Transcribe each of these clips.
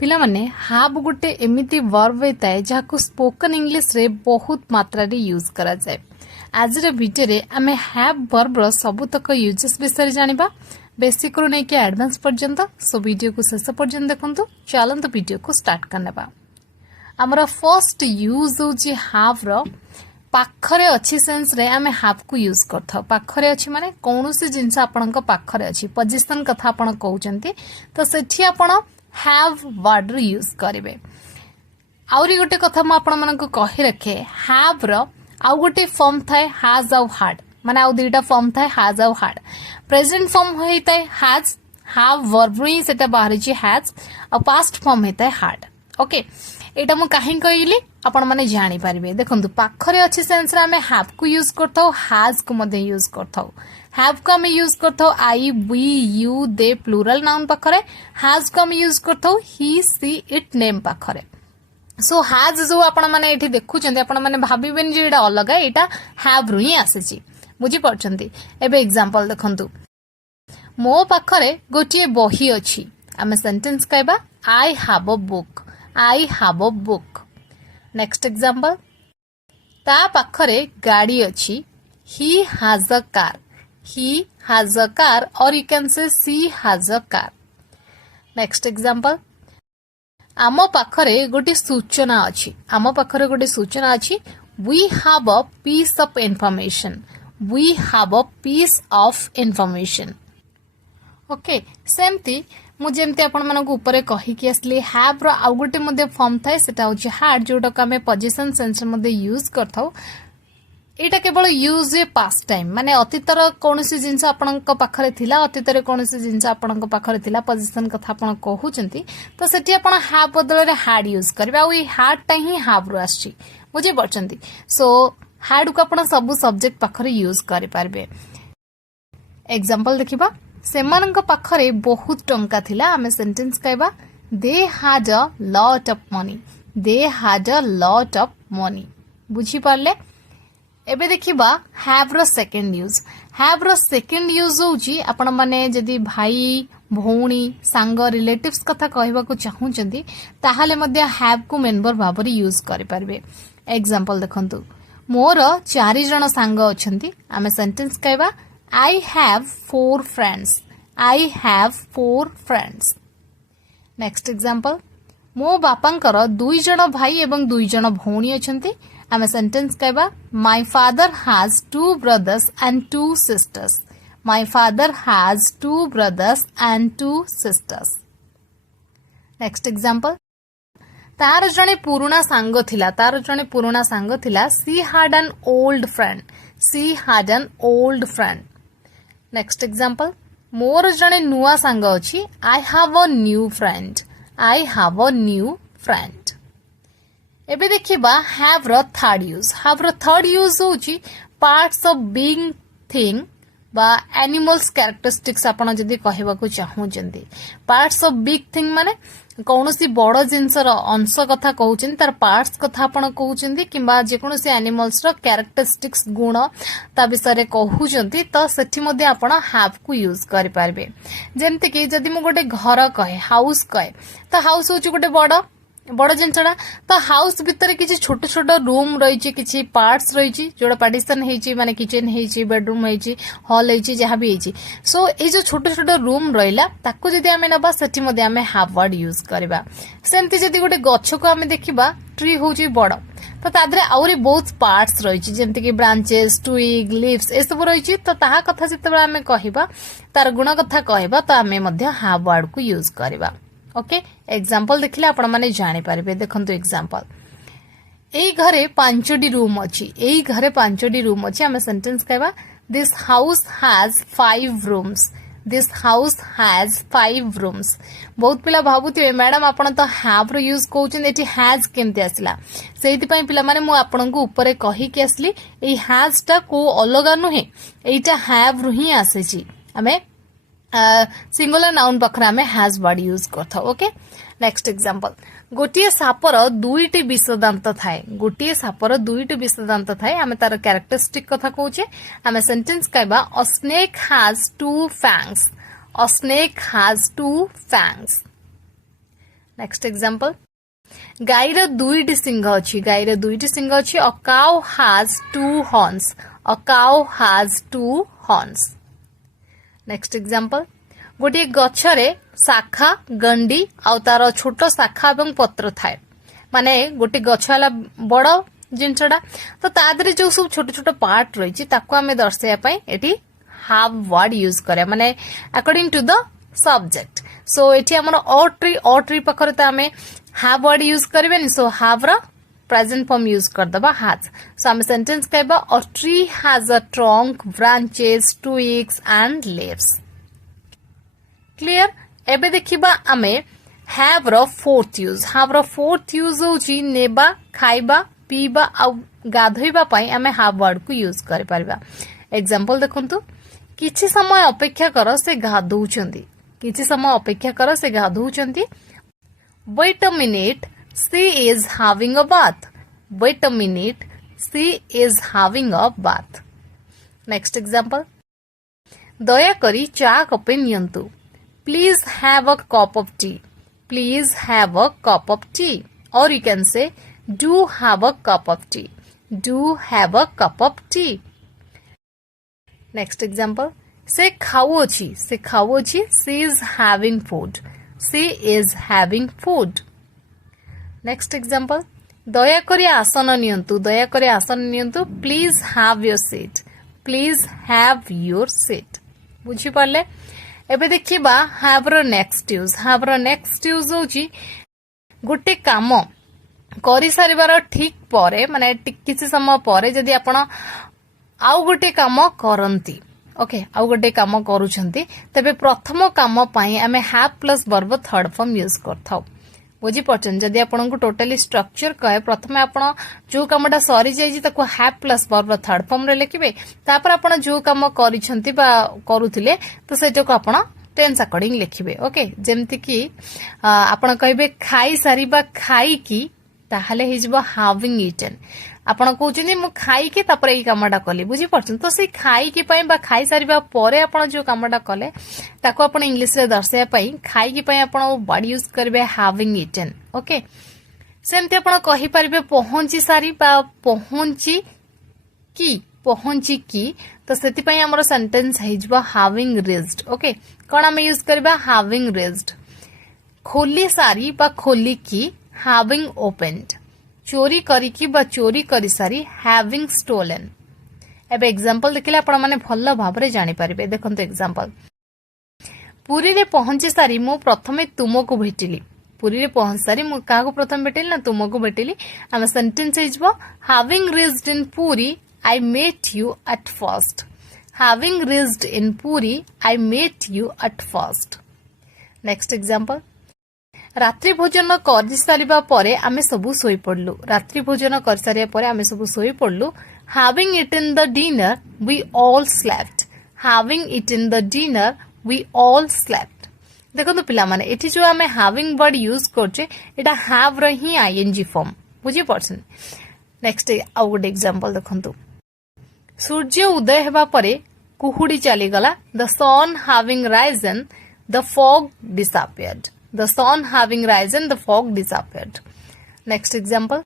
पिला माने हैव गोटे एमिति वर्ब होता है जहाँ स्पोकन इंग्लिश रे बहुत मात्रा रे यूज करा जाए। आज रे वीडियो रे आमे हैव वर्ब रो सबुतक यूजेस विषय जानिबा बेसिक रो नै के एडवांस पर्यंत। सो वीडियो को शेष पर्यंत देखंतु। चलंतु वीडियो को स्टार्ट करनेबा। हमरा फर्स्ट यूज होची हैव रो पाखरे अच्छी सेंस रे आमे हैव को यूज करथौ। पाखरे अच्छी माने कोनोसी जिंस आपनक पाखरे अच्छी पोजीशन कथा आपन कहउचंती तो सेठी आपन हैव वर्ड यूज करेंगे। आउरी गोटे कथा मु आपण मानक कहि रखे हैव रो आउ गोटे फॉर्म थाए हैज आउ हैड माने आउ दुईटा फॉर्म थाए हैज आउ हैड। प्रेजेंट फॉर्म होइताए हैज हैव वर्ब री सेटा बाहर छि हैज आ पास्ट फॉर्म होइताए हैड। ओके एटा मु काहे कहइली आपण माने जानि पारिबे। देखंतु पाखरे अछि सेंस रे हमें हैव को यूज करथौ हैज को मध्ये यूज करथौ। हैव को हमें यूज करथौ I we you they plural noun पाखरे। हैज को हमें यूज करथौ ही सी इट नेम पाखरे। सो हैज जो आपण माने एठी देखुचंती आपण माने भाबिबेन जे एटा अलग है एटा हैव रु ही आसेछि बुझी परचंती। एबे एग्जांपल देखंतु मो पाखरे गोटिए बही अछि आमे सेंटेंस कहबा आई have a book. I have a book. Next example ता पाखरे गाड़ी अछि he has a car. He has a car or you can say she has a car. Next example आमो पाखरे गोटे सूचना अछि। आमो पाखरे गोटे सूचना अछि we have a piece of information. We have a piece of information. Okay सेमती मु जेमती आपण मानक ऊपर कहि कि असली हैव रो आउ गोटे मध्ये फॉर्म थाए सेटा होछि हैड जोटा का हमें पोजीशन सेंस मध्ये यूज करथौ। एटा केवल यूज ए पास्ट टाइम माने अतीतर कोनोसी जिंस आपनक पाखरे थिला अतीतर कोनोसी जिंस आपनक पाखरे थिला पोजीशन कथा आपण कहउचंती तो सेठी आपण हैव बदल रे हैड यूज करबे आ ई हैड टा ही हैव रो आछि बुझी परचंती। सो हैड को आपण सब सब्जेक्ट पाखरे यूज करि पारबे। एग्जांपल देखिबा सेमानक पाखरे बहुत टंका थिला आमे सेंटेंस कहबा they had a lot of money. They had a lot of money बुझी पारले। एबे देखिबा हैव रो सेकंड यूज। हैव रो सेकंड यूज होउची आपण माने जदी भाई भौणी सांग रिलेटिव्स कथा कहबा को चाहूचंती ताहाले मध्ये हैव को मेंबर भाबरी यूज करि पारबे। एग्जांपल देखंतु मोर 4 जण सांग अछंती आमे सेंटेंस कहबा I have 4 friends. I have 4 friends. Next example मो बापांकर 2 जण भाई एवं 2 जण भौणी अछंती आमे सेंटेंस कहबा my father has 2 brothers and 2 sisters. My father has 2 brothers and 2 sisters. Next example तार जणे पुराना सांग थिला। तार जणे पुराना सांग थिला she had an old friend. She had an old friend. Next example मोर जणे नुआ सांग अछि I have a new friend. I have a new friend. एबे देखिबा हैव रो थर्ड यूज। हैव रो थर्ड यूज होची पार्ट्स ऑफ बीइंग थिंग बा एनिमल्स कैरेक्टरिस्टिक्स आपण जदी कहबा को चाहू जंदी। पार्ट्स ऑफ बिग थिंग माने कोनोसी बड़ जिंसर अंश कथा कहउचन तार पार्ट्स कथा आपण कहउचंदी किबा जे कोनोसी एनिमल्स रो कैरेक्टरिस्टिक्स गुण ता विषय रे कहउचंती तो सेठी मध्ये आपण हैव को यूज करि पारबे। जेमते कि जदी मु गोटे घर कहे हाउस कहे तो हाउस होची गोटे बड़ जिनसटा तो हाउस भितर किसी छोट छोट रूम रही किसी पार्ट्स रही जोड़ा पार्टीशन होती माने किचन होती बेडरूम होती हॉल होती जहाँ भी होती। सो ये जो छोट छोट रूम रहा ताको जदि आमे नबा सेठी मध्ये आमे हैव वर्ड यूज करबा। सेमती जदि गोटे गछ को आमे देखिबा ट्री होची बड़ तो तादरे आउरी बहुत पार्ट्स रही जेमती कि ब्रांचेस ट्विग लीव्स ए सब रही तो ताहा कथा जतबे आमे कहिबा तार गुण कथा कहबा तो आमे मध्ये हैव वर्ड को यूज करबा। ओके एग्जांपल देखिले आपण माने जानि पारिबे। देखंतु एग्जांपल एई घरे 5टी रूम अछि। एई घरे 5टी रूम अछि आमे सेंटेंस कहबा this house has 5 rooms. This house has 5 rooms. बहुत पिला भाबुथिबे मैडम आपण तो हैव रो यूज कहउछन एठी हैज केमते आसिला सेहिति पई पिला माने मु आपण को ऊपर कहि के असली एई हैज टा को अलगा नहे एटा हैव रो ही आसेछि। आमे सिंगुलर नाउन पाखरे आमे हैज वर्ड यूज करथौ। ओके नेक्स्ट एग्जांपल गोटिए सापर 2टी विषदांत थाए। गोटिए सापर 2टी विषदांत थाए आमे तार कैरेक्टरिस्टिक कथा कहउछे आमे सेंटेंस कहबा a snake has 2 fangs. A snake has 2 fangs. Next example गाईर दुईटी सिंह अछि गाईर दुईटी सिंह अछि a cow has two horns a cow has two horns next example गोटे गछरे शाखा गंडी आ तार छोट शाखा एवं पत्र थाए माने गोटे गछ वाला बड़ जिनसटा तो तादरे जो सब छोट छोट पार्ट रही ताको आमे दर्शाया पई एठी हैव वर्ड यूज करे माने according to the subject so एठी हमर अ ट्री पखरे त आमे हैव वर्ड यूज करबेनी सो हैव रा प्रेजेंट फॉर्म यूज कर दबा हैज सो आमे सेंटेंस कहबा a tree has a trunk branches twigs and leaves clear एबे देखिबा आमे हैव रा फोर्थ यूज होची नेबा खाइबा पीबा आ गाधोइबा पई आमे हैव वर्ड को यूज कर परबा एग्जांपल देखंतु किछि समय अपेक्षा कर से गाधौचंदी किछि समय अपेक्षा कर से गाधौचंदी wait a minute she is having a bath wait a minute she is having a bath next example दया करी चा कपे नियंतु please have a cup of tea please have a cup of tea or you can say do have a cup of tea do have a cup of tea next example se खाउछि she is having food next example दया करी आसन नियंतु please have your seat बुझी पाले एबे देखिबा have row next use होची गोटे काम करी सारिबार ठीक परे माने किछि समय परे जदि आपण आउ गोटे काम करंती ओके आउ गोटे काम करूछंती तबे प्रथम काम पई हमें have plus verb third form use करथाउ बुझी पछन जदि आपण को टोटली स्ट्रक्चर कहे प्रथमे आपण जो कामटा सरी जाई ताको have plus verb third form रे लिखिबे तापर आपण जो काम करिछंती बा करूथिले तो सेटा को आपण टेंस अकॉर्डिंग लिखिबे ओके जेमति कि आपण कहबे खाई सारी बा खाई की ताहले हिजबो हैविंग ईटन आपण कहउछनी मु खाई के तापर ए कामटा कली बुझी परछन तो से खाई के पई बा खाई सारिबा परे आपण जो कामटा कले ताको आपण इंग्लिश रे दर्शाया पई खाई के पई आपण वर्ड यूज करबे हैविंग ईटन ओके सेमते आपण कहि परिबे पहुंची सारी बा पहुंची की तो सेति पई हमर सेंटेंस हिजबो हैविंग रीच्ड ओके कोन हम यूज करबा हैविंग रीच्ड खोली सारी बा खोली की having opened चोरी करी की बा चोरी करी सारी having stolen एबे एग्जांपल देखिले आपण माने भल्ल भाबरे जानि परिबे देखंतु एग्जांपल पुरी रे पहुंची सारी मु प्रथमे तुमको भेटिली पुरी रे पहुंच सारी मु काको प्रथम भेटिली ना तुमको भेटिली हम sentence हिजबो having reached in Puri I met you at first having reached in Puri I met you at first next example रात्रि भोजन कर सारिबा परे आमे सबु सोई पड़लु रात्रि भोजन कर सारिया परे आमे सबु सोई पड़लु having eaten the dinner we all slept having eaten the dinner we all slept देखो पिला माने एठी जो आमे having वर्ड यूज करछे एटा have र ही ing फॉर्म बुझी परछन नेक्स्ट आउ गुड एग्जांपल देखंतु सूर्य उदय हेबा परे कुहुडी चली गला the sun having risen the fog disappeared The sun having risen, the fog disappeared. Next example.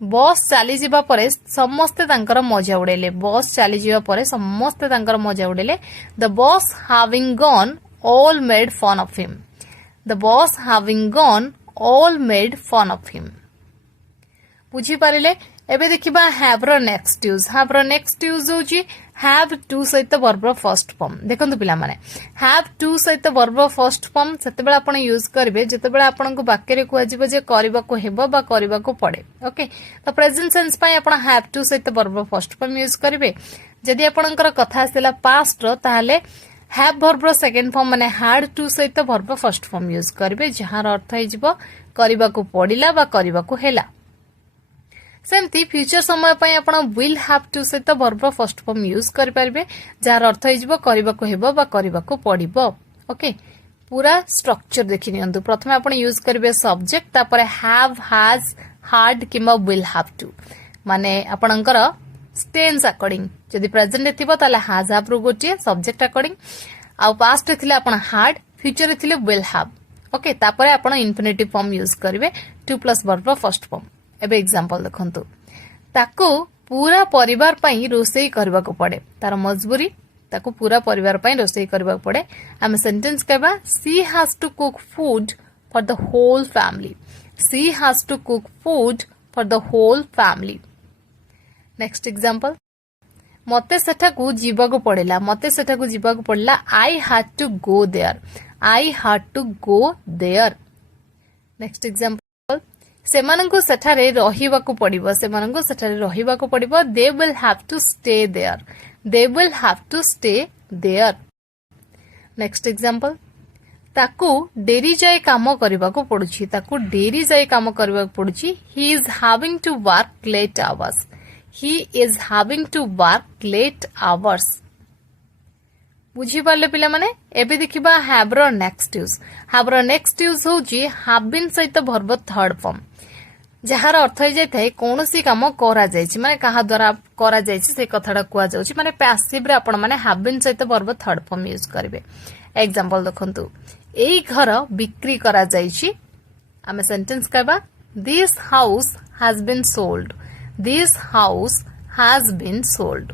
बस चली जीवा परे समस्ते तांकर मजा उड़ेले बस चली जीवा परे समस्ते तांकर मजा उड़ेले The boss having gone, all made fun of him. The boss having gone, all made fun of him. बुझी पारिले एबे देखिबा have रो next यूज होची have to सहित वर्ब फर्स्ट फॉर्म देखंतु पिला माने have to सहित वर्ब फर्स्ट फॉर्म सेते बेला आपण यूज करबे जते बेला आपण को वाक्य रे कुआ जिवो जे करबा को हेबो बा करबा को पड़े ओके तो प्रेजेंट सेंस पई आपण have to सहित वर्ब फर्स्ट फॉर्म यूज करबे जदि आपणकर कथा आसेला पास्ट रो ताहाले have वर्ब रो सेकंड फॉर्म माने had to सहित वर्ब फर्स्ट फॉर्म यूज करबे जहार अर्थ हे जिवो करबा को पड़िला बा करबा को हेला सेमती फ्यूचर समय पई आपण विल हैव टू सहित वर्ब फर्स्ट फॉर्म यूज कर परबे जार अर्थ हिजबो करबा को हेबो बा करबा को पड़िबो ओके पूरा स्ट्रक्चर देखि नियंतु प्रथमे आपण यूज करबे सब्जेक्ट तापर हैव हैज हार्ड किमा विल हैव टू माने आपणकर टेंस अकॉर्डिंग जदि प्रेजेंट थिबो ताले हैज हैव रो गोटे सब्जेक्ट अकॉर्डिंग आ पास्ट थिले आपण हार्ड फ्यूचर थिले विल हैव ओके तापर आपण इन्फिनिटिव फॉर्म यूज करिवे two plus verb first form एबे एग्जांपल देखंतु ताको पूरा परिवार पई रोसई करबा को पड़े तार मजबूरी ताको पूरा परिवार पई रोसई करबा पड़े हम सेंटेंस कहबा she has to cook food for the whole family she has to cook food for the whole family next example मते सेठाकू जीवाको पड़ेला मते सेठाकू जीवाको पड़ला I had to go there I had to go there next example सेमानंको सेठारे रहिबाको पड़िबो सेमानंको सेठारे रहिबाको पड़िबो they will have to stay there they will have to stay there next example ताकू डेरी जाय काम करबाको पड़ुछि ताकू डेरी जाय काम करबाको पड़ुछि he is having to work late hours he is having to work late hours बुझी पाले पिला माने एबे देखिबा have रो नेक्स्ट यूज होची have been सहित verb थर्ड फॉर्म जहार अर्थ हो जाय थाए कोनोसी काम करा जायछि माने कहा द्वारा करा जायछि से कथाडा कुआ जाउछि माने पैसिव रे आपण माने have been सहित verb थर्ड फॉर्म यूज करबे एग्जांपल देखंतु एई घर बिक्री करा जायछि आमे सेंटेंस कहबा this house has been sold This house has been sold.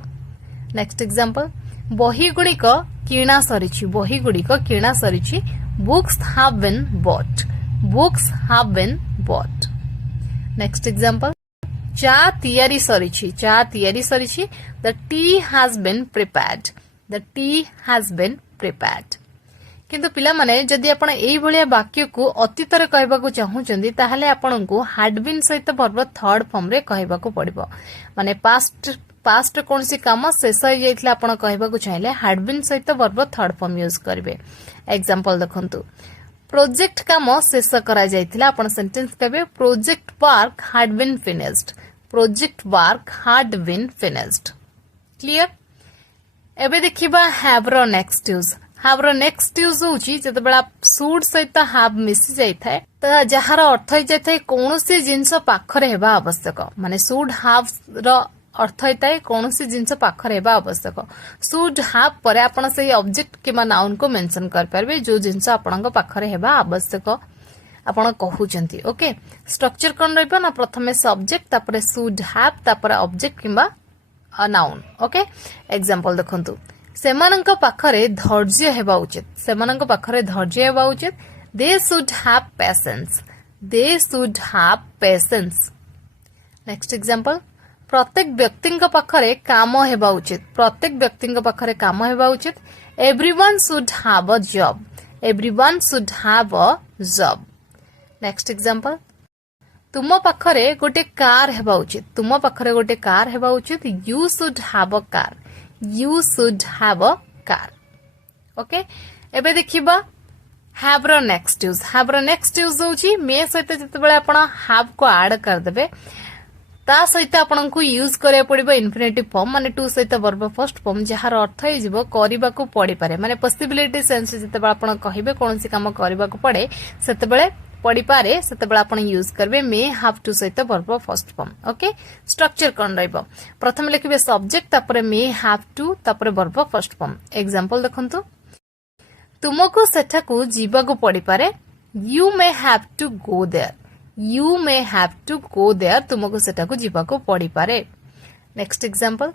Next example. बही गुड़िक किणा सरिछि बही गुड़िक किणा सरिछि Books have been bought. Books have been bought. Next example. चा तियारी सरिछि The tea has been prepared. The tea has been prepared. किंतु पिला माने जदि आपण एई भलिया वाक्य को अतीतर कहबा को चाहुचंदी ताहाले आपण को हैड बीन सहित वर्ब थर्ड फॉर्म रे कहबा को पड़िबो माने पास्ट कोनसी काम शेष हो जाइतला आपण कहबा को चाहिले हैड बीन सहित वर्ब थर्ड फॉर्म यूज करबे एग्जांपल देखंतु प्रोजेक्ट काम शेष करा जाइतला आपण सेंटेंस कहबे project work had been finished project work had been finished clear एबे देखिबा हैव रो नेक्स्ट यूज have रो नेक्स्ट यूज होची जते बेला should सहित have मिसी जाय थाए त जहार अर्थ हो जाय थाए कोनोसी जिंस पाखरे हेबा आवश्यक माने should have रो अर्थ होताए कोनोसी जिंस पाखरे हेबा आवश्यक should have परे आपण से ऑब्जेक्ट किमा नाउन को मेंशन कर परबे जो जिंस आपणक पाखरे हेबा आवश्यक आपण कहउचंती ओके स्ट्रक्चर कोन रहबो ना प्रथमे सब्जेक्ट तापरे should have तापरे object keema noun okay example देखंतु सेमानंक पाखरे धैर्य हेबा उचित सेमानंक पाखरे धैर्य हेबा उचित they should have patience they should have patience next example प्रत्येक व्यक्तिंक पाखरे काम हेबा उचित प्रत्येक व्यक्तिंक पाखरे काम हेबा उचित everyone should have a job everyone should have a job next example तुम पाखरे गोटे कार हेबा उचित तुम पाखरे गोटे कार हेबा उचित you should have a car You should have a car. Okay? एबे देखिबा have रो नेक्स्ट यूज होची मे सहित जतबेले आपण have को ऐड कर देबे ता सहित आपण को यूज करे पड़िबो इन्फिनिटिव फॉर्म माने टू सहित वर्ब फर्स्ट फॉर्म जहार अर्थ हे जिवो करिबा को पड़ी पारे माने पॉसिबिलिटी सेंस जतबेले आपण कहिबे कोनसी काम करिबा को पड़े सेतबेले पड़ी पारे सेतबेले आपण यूज करबे मे हैव टू सहित verb first form okay structure कोन रहइबो प्रथम लिखिबे सब्जेक्ट तापरे मे हैव टू तापरे वर्ब फर्स्ट फॉर्म एग्जांपल देखंतु तुमको सेठा को जीवा को पड़ी पारे you may have to go there you may have to go there तुमको सेठा को जीवा को पड़ी पारे नेक्स्ट एग्जांपल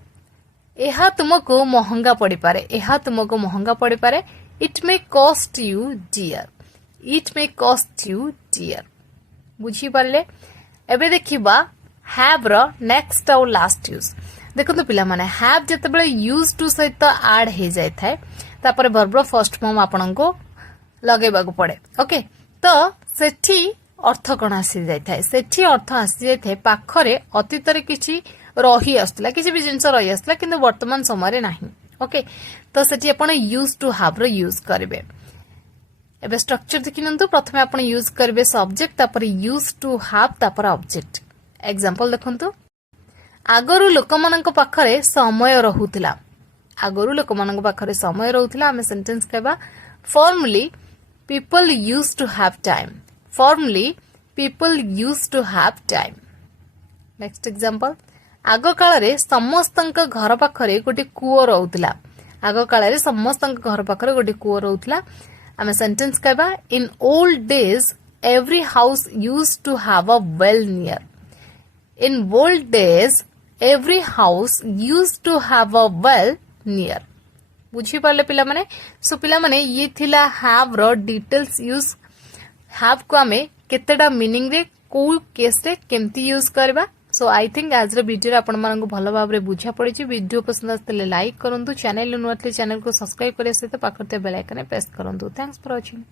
एहा तुमको महंगा पड़ी पारे एहा तुमको महंगा पड़ी पारे it may cost you dear it may cost you dear बुझी पारे एबे देखिबा हैव रो नेक्स्ट और लास्ट यूज देखो पिला माने हैव जते बेले यूज टू सहित ऐड हे जाय थाए तापर वर्ब फर्स्ट फॉर्म आपन को लगेबा को पड़े ओके तो सेठी अर्थ कोन आसी जाय थाए सेठी अर्थ आसी जाय थाए पाखरे अतीतरे किछि रही आस्तला किछि भी जिंस रही आस्तला किंतु वर्तमान समय रे नाही ओके तो सेठी आपण यूज टू हैव रो यूज करबे एबे स्ट्रक्चर देखिनंतु प्रथमे आपण यूज करबे सब्जेक्ट तापर यूज टू हैव तापर ऑब्जेक्ट एग्जांपल देखंतु आगरु लोकमानक पाखरे समय रहुतला आगरु लोकमानक पाखरे समय रहुतला हमें सेंटेंस कहबा formerly people used to have time formerly people used to have time next example आगो काल रे समस्तंक घर पाखरे गोटे कूओ रहुतला आगो काल रे समस्तंक घर पाखरे गोटे कूओ रहुतला आम सेंटेंस कहबा in old days every house used to have a well near in old days every house used to have a well near बुझी पाले पिला माने सो पिला माने ये थिला हैव रो डिटेल्स यूज हैव को आमे केतेडा मीनिंग रे को केस रे केमती यूज करबा सो आई थिंक आज वीडियो आपण मानक भलो भाव रे बुझा पड़ी वीडियो पसंद आते लाइक करंतु चैनल नुआतले चैनल को सब्सक्राइब करे सहित पाखते बेल आइकन प्रेस करंतु थैंक्स फॉर वाचिंग।